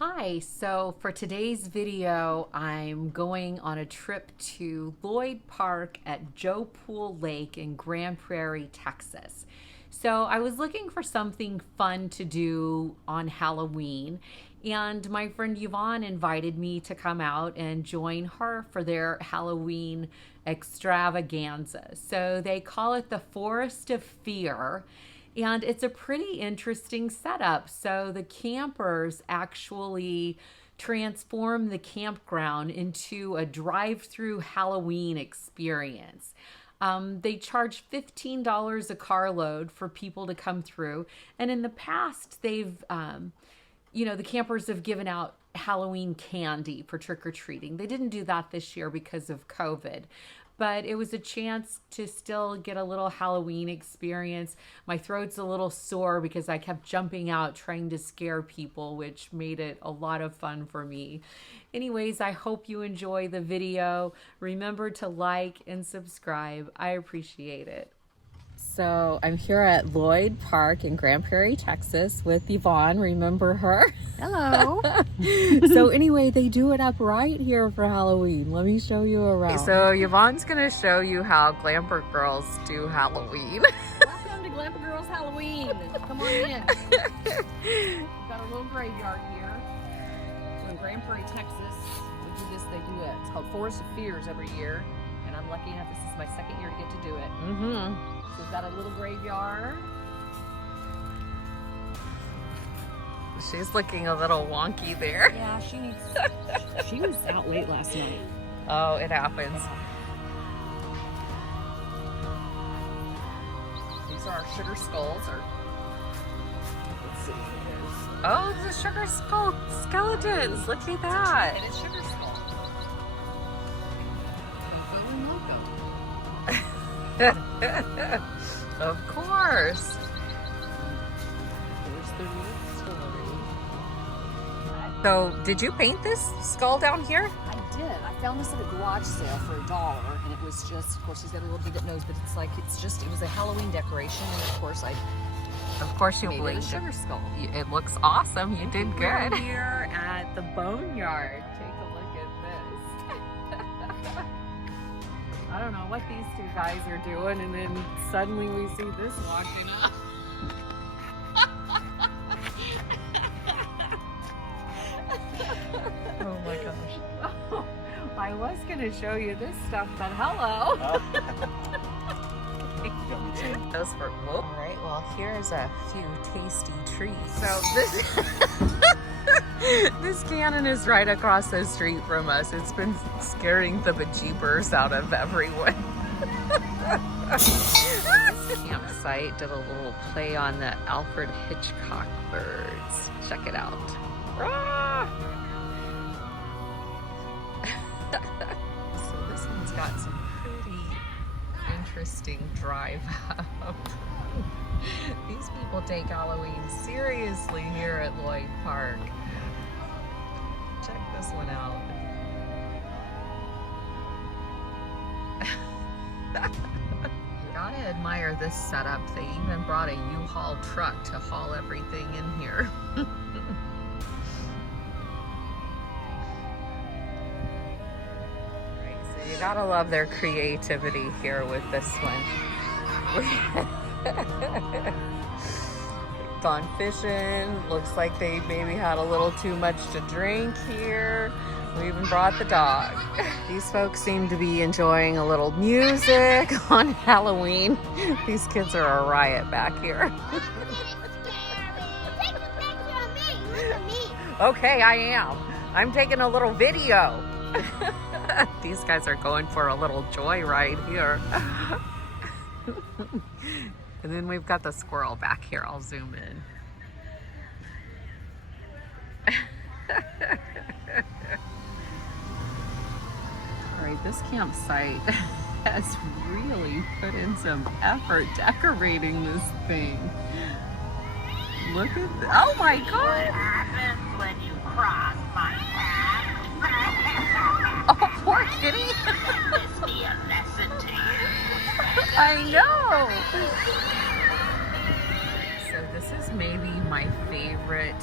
Hi, so for today's video, I'm going on a trip to Loyd Park at Joe Pool Lake in Grand Prairie, Texas. So I was looking for something fun to do on Halloween, and my friend Yvonne invited me to come out and join her for their Halloween extravaganza. So they call it the Forest of Fear. And it's a pretty interesting setup. So the campers actually transform the campground into a drive-through Halloween experience. They charge $15 a carload for people to come through. And in the past, the campers have given out Halloween candy for trick-or-treating. They didn't do that this year because of COVID. But it was a chance to still get a little Halloween experience. My throat's a little sore because I kept jumping out trying to scare people, which made it a lot of fun for me. Anyways, I hope you enjoy the video. Remember to like and subscribe. I appreciate it. So I'm here at Loyd Park in Grand Prairie, Texas with Yvonne. Remember her? Hello. So anyway, they do it up right here for Halloween. Let me show you around. So Yvonne's gonna show you how Glamper Girls do Halloween. Welcome to Glamper Girls Halloween. Come on in. We've got a little graveyard here. So in Grand Prairie, Texas, we do this. They do it. It's called Forest of Fears every year, and I'm lucky enough. This is my second year to get to do it. So we've got a little graveyard. She's looking a little wonky there. Yeah, she was out late last night. Oh, it happens. These are our sugar skulls. Let's see. Oh, the sugar skull skeletons. Look at that. And it's sugar skull. Of course. There's the real story. So, did you paint this skull down here? I did. I found this at a garage sale for $1, and it was just, of course, she's got a little big nose, but it was a Halloween decoration, and of course, you made it a sugar skull. It looks awesome. You did good. We're here at the boneyard. Take a look at this. I don't know what these two guys are doing, and then suddenly we see this walking up. Oh my gosh. Oh, I was going to show you this stuff, but hello. Those for whoop. All right, well, here's a few tasty treats. So this this cannon is right across the street from us. It's been scaring the bejeepers out of everyone. This campsite did a little play on the Alfred Hitchcock birds. Check it out. So this one's got some pretty interesting drive up. These people take Halloween seriously here at Loyd Park. Check this one out. You gotta admire this setup. They even brought a U-Haul truck to haul everything in here. You gotta love their creativity here with this one. Gone fishing. Looks like they maybe had a little too much to drink here. We even brought the dog. These folks seem to be enjoying a little music on Halloween. These kids are a riot back here. Okay, I am. I'm taking a little video. These guys are going for a little joyride here. And then we've got the squirrel back here. I'll zoom in. All right, this campsite has really put in some effort decorating this thing. Look at that. Oh my God. What happens when you cross my path? Oh, poor kitty. Can this be a lesson to you? I know. So this is maybe my favorite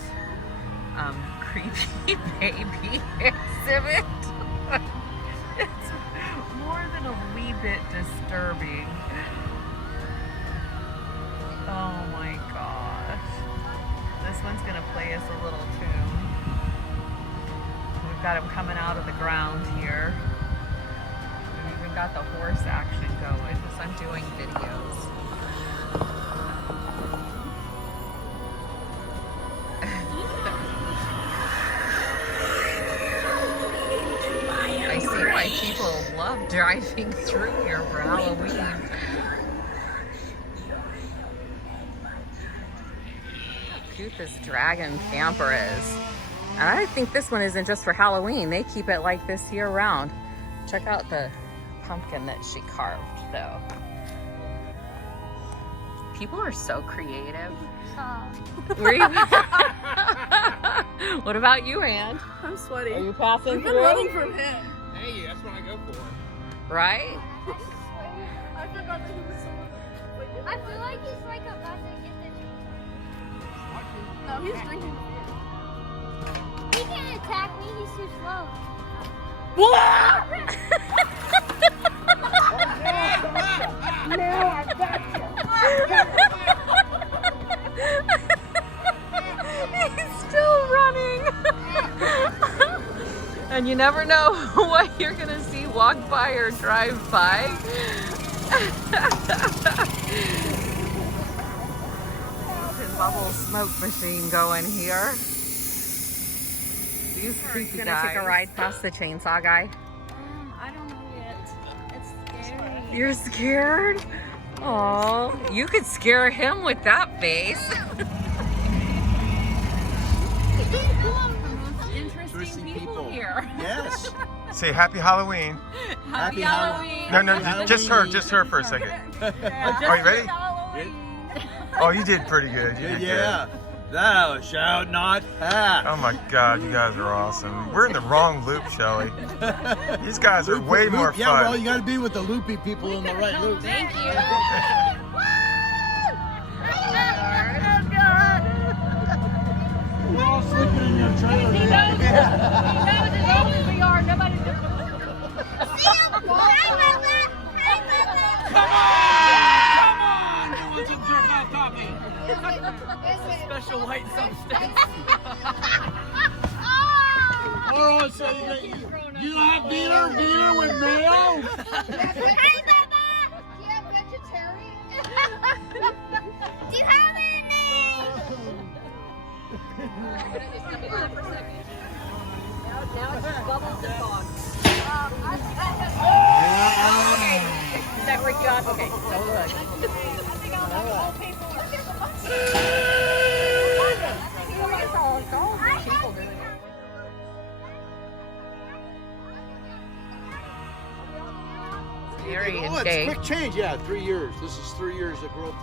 creepy baby exhibit. It's more than a wee bit disturbing. Oh my gosh. This one's gonna play us a little tune. We've got him coming out of the ground here. We've even got the horse action going because I'm doing videos. I see why people love driving through here for Halloween. How cute this dragon camper is. And I think this one isn't just for Halloween. They keep it like this year round. Check out the pumpkin that she carved though. People are so creative. Where you? What about you, Rand? I'm sweaty. Are you passing I've been through? running from him. Hey, that's what I go for. Right? I forgot that he was so. I feel like he's like about to get the No, he's drinking beer. He can't attack me, he's too slow. He's still running. And you never know what you're gonna see walk by or drive by. His bubble smoke machine going here. These creepy guys. Gonna take a ride past the chainsaw guy? I don't know yet. It's scary. You're scared? Oh, you could scare him with that face. Interesting people here. Yes. Say happy Halloween. Happy Halloween. No, just her for a second. Are you ready? Oh, you did pretty good. You did Yeah. Thou shalt not pass. good. Oh my God, you guys are awesome. We're in the wrong loop, Shelly. These guys are way more Yeah, well, fun. you got to be with the loopy people in the right loop. Thank you. We're all sleeping in your trailer. He knows as old as we are, nobody knows. Come on! You want some jerk off coffee? Special white substance. Or so you have beater with mayo? Hey, Baba! Do you have vegetarian? Do you have anything? Now it's just bubbles and fog. Okay. Does that break you out? Okay. So look. Very Oh, it's engaged. quick change. Yeah, 3 years. This is 3 years of growth.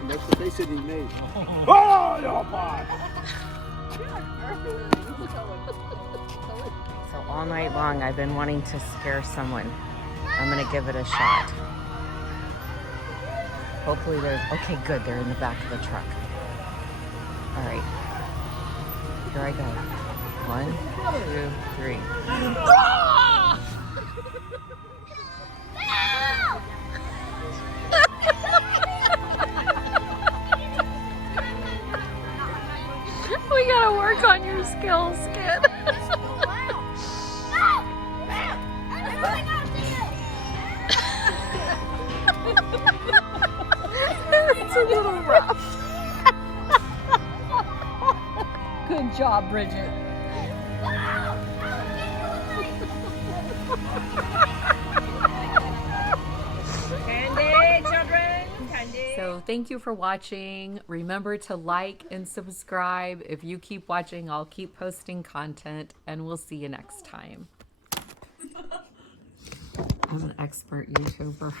And that's what they said he made. Oh, no, boy. So all night long I've been wanting to scare someone. I'm gonna give it a shot. Hopefully there's, okay, good, they're in the back of the truck. All right, here I go. 1, 2, 3. We gotta work on your skills, kid. It's a little rough. Good job, Bridget. Candy, children. Candy. So thank you for watching. Remember to like and subscribe. If you keep watching, I'll keep posting content, and we'll see you next time. I'm an expert YouTuber.